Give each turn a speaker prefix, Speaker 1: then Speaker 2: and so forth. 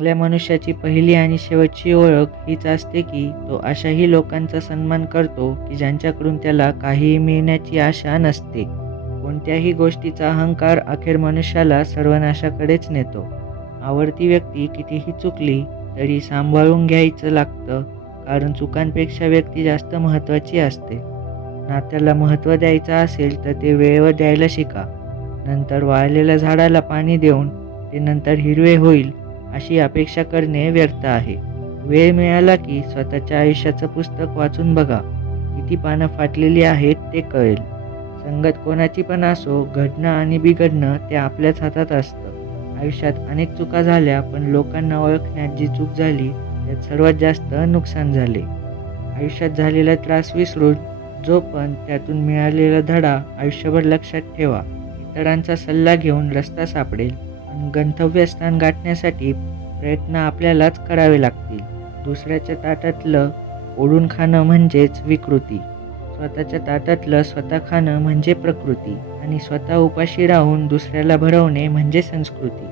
Speaker 1: चांगल्या मनुष्याची पहिली आणि शेवटची ओळख हीच असते की तो अशाही लोकांचा सन्मान करतो की ज्यांच्याकडून त्याला काहीही मिळण्याची आशा नसते. कोणत्याही गोष्टीचा अहंकार अखेर मनुष्याला सर्वनाशाकडेच नेतो. आवडती व्यक्ती कितीही चुकली तरी सांभाळून घ्यायचं लागतं कारण चुकांपेक्षा व्यक्ती जास्त महत्त्वाची असते. नात्याला महत्त्व द्यायचं असेल तर ते वेळेवर द्यायला शिका. नंतर वाळलेल्या झाडाला पाणी देऊन ते नंतर हिरवे होईल अशी अपेक्षा करणे व्यर्थ आहे. वेळ मिळाला की स्वतःच्या आयुष्याचं पुस्तक वाचून बघा. किती पानं फाटलेली आहेत ते कळेल. संगत कोणाची पण असो घडणं आणि बिघडणं ते आपल्याच हातात असतं. आयुष्यात अनेक चुका झाल्या पण लोकांना ओळखण्यात जी चूक झाली त्यात सर्वात जास्त नुकसान झाले. आयुष्यात झालेला त्रास विसरून जो पण त्यातून मिळालेला धडा आयुष्यभर लक्षात ठेवा. इतरांचा सल्ला घेऊन रस्ता सापडेल. पण गंतव्यस्थान गाठण्यासाठी प्रयत्न आपल्यालाच करावे लागतील. दुसऱ्याच्या ताटातलं ओढून खाणं म्हणजेच विकृती. स्वतःच्या ताटातलं स्वतः खाणं म्हणजे प्रकृती. आणि स्वतः उपाशी राहून दुसऱ्याला भरवणे म्हणजे संस्कृती.